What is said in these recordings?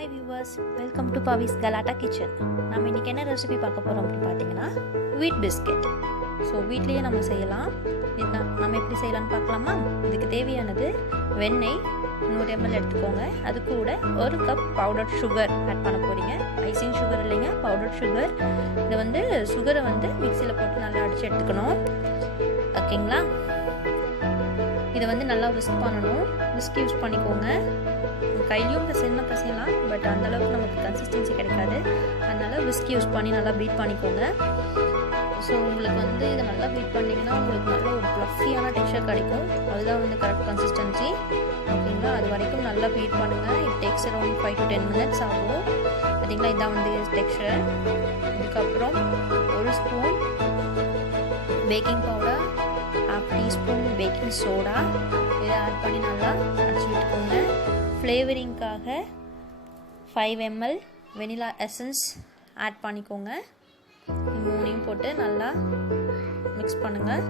Hi viewers, welcome to Pavi's Galata Kitchen. நம்ம இன்னைக்கு என்ன ரெசிபி பார்க்க போறோம் அப்படி பாத்தீங்கன்னா wheat biscuit. ஸோ வீட்லயே நம்ம செய்யலாம். நம்ம எப்படி செய்யலாம்னு பார்க்கலாமா? இதுக்கு தேவையானது வெண்ணெய் 100 ml எடுத்துக்கோங்க. அது கூட 1 கப் பவுடர் சுகர் ஆட் பண்ண போறீங்க. ஐசிங் சுகர் இல்லைங்க, பவுடர் சுகர். இதை வந்து சுகரை வந்து மிக்சியில் போட்டு நல்லா அடிச்சு எடுத்துக்கணும். ஓகேங்களா? இதை வந்து நல்லா விஸ்க் பண்ணணும். விஸ்க் யூஸ் பண்ணிக்கோங்க. கையிலையும் பிசையலாம், பட் அந்தளவுக்கு நமக்கு கன்சிஸ்டன்சி கிடைக்காது. அதனால் விஸ்க் யூஸ் பண்ணி நல்லா பீட் பண்ணிக்கோங்க. ஸோ உங்களுக்கு வந்து இதை நல்லா பீட் பண்ணிங்கன்னா உங்களுக்கு நல்ல ஒரு ஃப்ளஃபியான டெக்ஸ்சர் கிடைக்கும். அதுதான் வந்து கரெக்ட் கன்சிஸ்டன்சி. ஓகேங்களா? அது வரைக்கும் நல்லா பீட் பண்ணுங்கள். It takes around 5 to 10 minutes ஆகும். பார்த்தீங்களா? இதான் வந்து டெக்ஸ்சர். இதுக்கப்புறம் 1 spoon baking powder, 1/2 teaspoon baking soda இதை ஆட் பண்ணி நல்லா அடிச்சு விட்டுக்கோங்க. ஃப்ளேவரிங்காக 5 ml வெனிலா எசன்ஸ் ஆட் பண்ணிக்கோங்க. மூணையும் போட்டு நல்லா மிக்ஸ் பண்ணுங்கள்.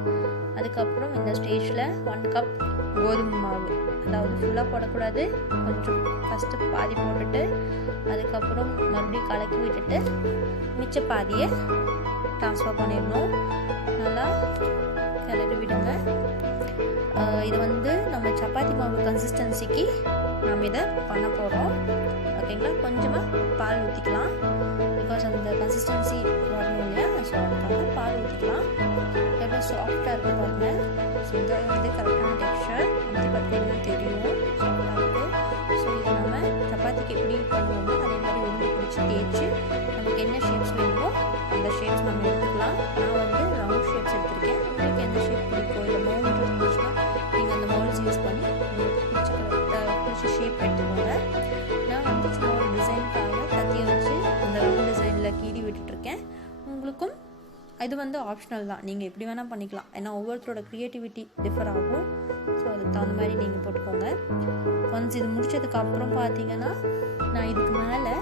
அதுக்கப்புறம் இந்த ஸ்டேஜில் 1 கப் கோதுமை மாவு, அதாவது ஃபுல்லாக போடக்கூடாது, கொஞ்சம் ஃபஸ்ட்டு பாதி போட்டுட்டு அதுக்கப்புறம் மறுபடியும் கலக்கி விட்டுட்டு மிச்ச பாதியை ட்ரான்ஸ்ஃபர் பண்ணிடணும். நல்லா கிளறி விடுங்க. இது வந்து நம்ம சப்பாத்தி மாவு கன்சிஸ்டன்சிக்கு நம்ம இதை பண்ண போகிறோம். ஓகேங்களா? கொஞ்சமாக பால் ஊற்றிக்கலாம். பிகாஸ் அந்த கன்சிஸ்டன்சி வரணும் இல்லையா? ஸோ அதுக்காக பால் ஊற்றிக்கலாம். எவ்வளோ சாஃப்டாக இருக்குது பாருங்கள். ஸோ இதை வந்து கரெக்டான டெக்ஸ்சர் வந்து பார்த்தீங்கன்னா தெரியும், சாஃப்டாக இருக்குது. ஸோ இதை நம்ம சப்பாத்திக்கு எப்படி பண்ணுவோமோ அதே மாதிரி உருண்டை பிடிச்சி தேய்ச்சி நமக்கு என்ன ஷேப்ஸ் வேணுமோ அந்த ஷேப்ஸ் நம்ம எடுத்துக்கலாம். நான் வந்து ரவுண்ட் ஷேப்ஸ் எடுத்துருக்கேன். உங்களுக்கு எந்த ஷேப் பிடிக்கும், இல்லை மவுண்ட் இருந்துச்சுன்னா நீங்கள் அந்த மவுல்ஸ் யூஸ் பண்ணி உங்களுக்கு பிடிச்ச ஷேப் எடுத்துக்கோங்க. நான் வந்து சும்மா ஒரு டிசைனுக்காக கத்தியை வச்சு அந்த ரவுண்ட் டிசைனில் கீறி விட்டுட்ருக்கேன். உங்களுக்கும் இது வந்து ஆப்ஷனல் தான், நீங்கள் எப்படி வேணால் பண்ணிக்கலாம். ஏன்னா ஒவ்வொருத்தரோட க்ரியேட்டிவிட்டி டிஃபர் ஆகும். ஸோ அதுக்கு தகுந்த மாதிரி நீங்கள் போட்டுக்கோங்க. ஒன்ஸ் இது முடிச்சதுக்கப்புறம் பார்த்தீங்கன்னா நான் இதுக்கு மேலே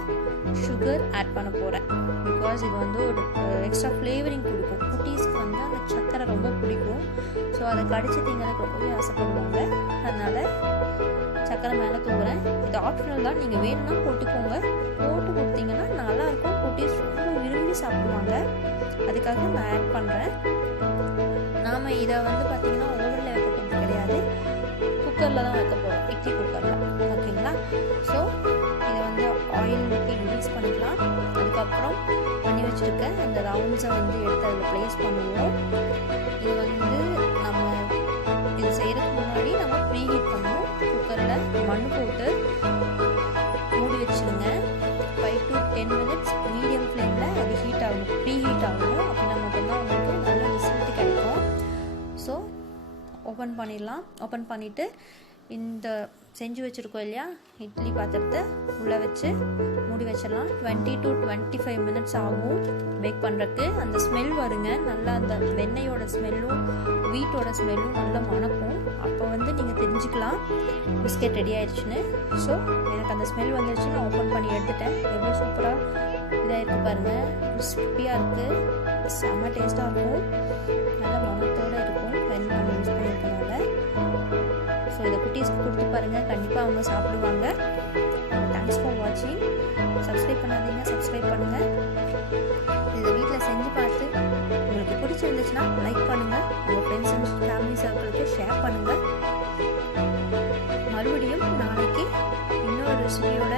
சுகர் ஆட் பண்ண போகிறேன். பிகாஸ் இது வந்து ஒரு எக்ஸ்ட்ரா ஃப்ளேவரிங் கொடுக்கும். குட்டீஸ்க்கு வந்து அந்த சக்கரை ரொம்ப பிடிக்கும். ஸோ அதை கடிச்சு திங்களுக்கு ரொம்பவே ஆசைப்படுவாங்க. அதனால் சக்கரை மேலே தூவுறேன். இது ஆப்ஷனல் தான், நீங்கள் வேணும்னா போட்டுக்கோங்க. போட்டு கொடுத்தீங்கன்னா நல்லாயிருக்கும். குட்டீஸ் ரொம்ப விரும்பி சாப்பிடுவாங்க. அதுக்காக நான் ஆட் பண்ணுறேன். நாம் இதை வந்து பார்த்திங்கன்னா ஓவனில் வைக்க போகிறது கிடையாது, குக்கரில் தான் வைக்க போகிறோம், இட்லி குக்கரில். ஓகேங்களா? ஸோ இதை வந்து ஆயில் ஊற்றி இன்க்ரீஸ் பண்ணிக்கலாம். அதுக்கப்புறம் பண்ணி வச்சுருக்க அந்த ரவுண்ட்ஸை வந்து எடுத்து அதில் ப்ளேஸ் பண்ணுவோம். இது வந்து நம்ம இது செய்கிறதுக்கு முன்னாடி நம்ம ப்ரீஹீட் பண்ணுவோம். குக்கரில் மண் போட்டு மூடி வச்சுருங்க. 5 to 10 minutes மீடியம் ஃப்ளேமில் அது ஹீட் ஆகணும், ப்ரீஹீட் ஆகணும். அப்படின்னா மட்டும்தான் உங்களுக்கு நல்ல ரிசல்ட் கிடைக்கும். ஸோ ஓப்பன் பண்ணிடலாம். ஓப்பன் பண்ணிவிட்டு இந்த செஞ்சு வச்சுருக்கோம் இல்லையா இட்லி பாத்திரத்தை உள்ளே வச்சு மூடி வச்சிடலாம். 20 to 25 minutes ஆகும் பேக் பண்ணுறதுக்கு. அந்த ஸ்மெல் வருங்க, நல்லா அந்த வெண்ணெயோட ஸ்மெல்லும் வீட்டோட ஸ்மெல்லும் நல்லா மணக்கும். அப்போ வந்து நீங்கள் தெரிஞ்சுக்கலாம் பிஸ்கெட் ரெடி ஆயிடுச்சுன்னு. ஸோ எனக்கு அந்த ஸ்மெல் வந்துடுச்சு. நான் ஓப்பன் பண்ணி எடுத்துட்டேன். எவ்வளோ சூப்பராக இதாக இருக்குது பாருங்கள். கிறிஸ்பியாக இருக்குது, செம்ம டேஸ்ட்டாக இருக்கும், நல்ல மணத்தோடு இருக்கும் வெண்ணெய் நம்ம யூஸ் பண்ணியிருக்கனால. ஸோ இதை குட்டீஸ்க்கு கொடுத்து பாருங்கள், கண்டிப்பாக அவங்க சாப்பிடுவாங்க. தேங்க்ஸ் ஃபார் வாட்சிங். சப்ஸ்கிரைப் பண்ணாதீங்க, சப்ஸ்கிரைப் பண்ணுங்கள். இதை வீட்டில் செஞ்சு பார்த்து உங்களுக்கு பிடிச்சிருந்துச்சுன்னா லைக் பண்ணுங்கள். உங்கள் ஃப்ரெண்ட்ஸ் அண்ட் ஃபேமிலி சர்க்கிளுக்கு ஷேர் பண்ணுங்கள். மறுபடியும் நாளைக்கு இன்னொரு ரெசிபியோட